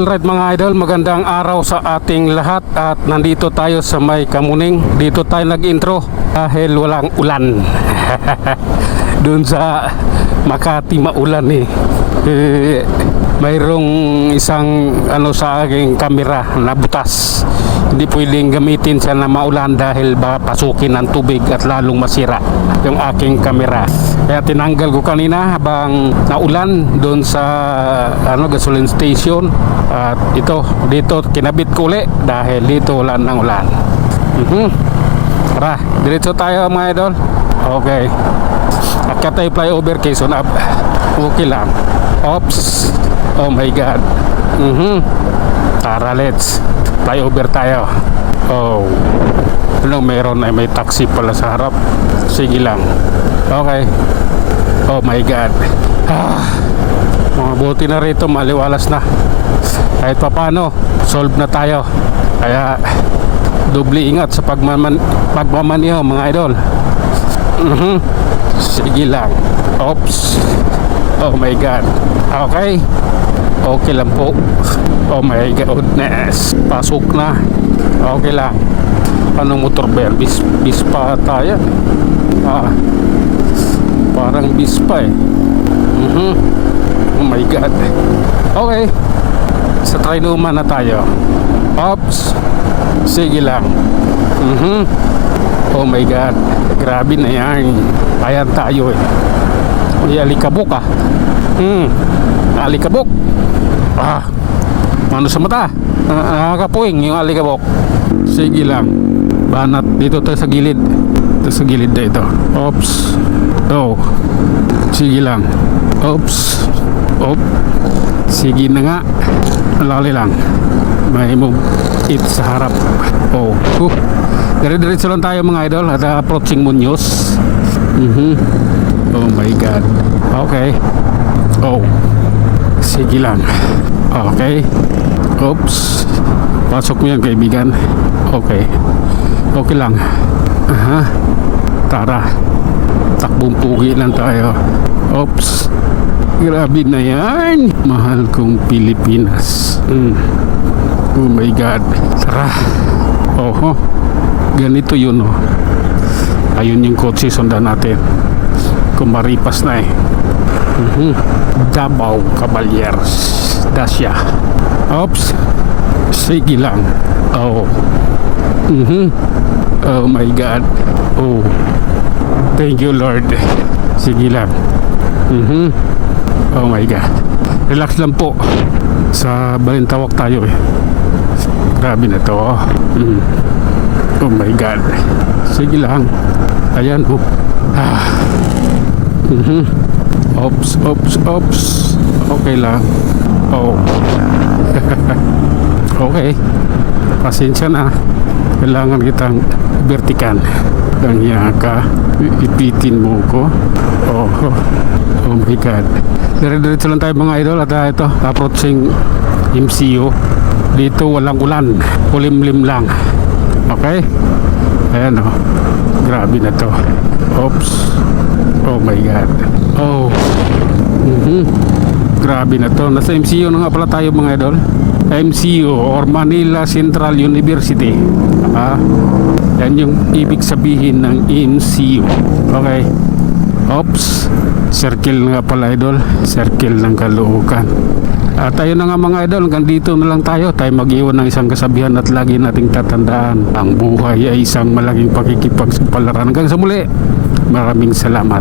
Alright mga idol, magandang araw sa ating lahat at nandito tayo sa may Kamuning. Dito tayo nag-intro dahil walang ulan. Doon sa Makati maulan mayroong isang sa aking kamera na butas. Hindi pwedeng gamitin siya na maulan dahil pasukin ng tubig at lalong masira yung aking kamera. Kaya tinanggal ko kanina habang naulan doon sa gasoline station. At dito kinabit ko ulit dahil dito wala nang ulan. Tara, diretso tayo mga idol. Okay. Akyat tayo flyover Quezon Ave. Okay lang. Oops. Oh my God. Tara, let's flyover tayo. Oh, meron ay may taxi pala sa harap. Sige lang. Okay. Oh my God. Mabuti na rito, maliwalas na. Kahit papano, solve na tayo. Kaya doble ingat sa pagmamaniho mga idol. Sige lang. Oops. Oh my God. Okay. Okay lang po. Oh my goodness. Pasok na. Okay lang. Anong motor ba yan? Bispa tayo. Parang Bispa Oh my God. Okay. Sa Trinoma na tayo. Oops. Sige lang. Oh my God. Grabe na yan. Ayan tayo May alikabok alikabok. Ano sa mata? Nakakapuwing yung alikabok. Sige lang. Banat dito tayo sa gilid. Ito sa gilid na ito. Oops. Oh. Sige lang. Oops. Op. Sige na nga. Lali lang. May move it sa harap. Oh. Dire-diretso lang tayo mga idol at approaching Muñoz. Oh my God. Okay. Oh. Sige lang. Okay. Oops. Pasok mo yan kaibigan. Okay. Okay lang. Tara. Takbong pugi lang tayo. Oops. Grabe na yan. Mahal kong Pilipinas. Oh my God. Tara. Ganito yun Ayun yung kotse, sundan natin. Kumaripas na Davao Cavaliers Dacia. Oops. Sige lang. Oh. Oh my God. Oh. Thank you Lord. Sige lang. Oh my God. Relax lang po. Sa Balintawak tayo Grabe na to. Oh my God. Sige lang. Ayan Oops. Okay lang. Oh. Okay. Pasensya na. Kailangan kitang vertikan. Gangya ka. Ipitin mo ko. Oh my God. Dire-diretso lang tayo mga idol. At ito, approaching MCU. Dito walang ulan. Kulimlim lang. Okay. Ayan Grabe na to. Oops. Oh my God. Oh. Grabe na to. Nasa MCU na nga pala tayo mga idol. MCU or Manila Central University. Yan yung ibig sabihin ng MCU. Okay. Oops. Circle na nga pala idol. Circle ng Caloocan. At tayo na nga mga idol, hanggang dito na lang tayo. Tayo mag-iwan ng isang kasabihan at lagi nating tatandaan. Ang buhay ay isang malaking pakikipagsapalaran. Hanggang sa muli. Maraming salamat.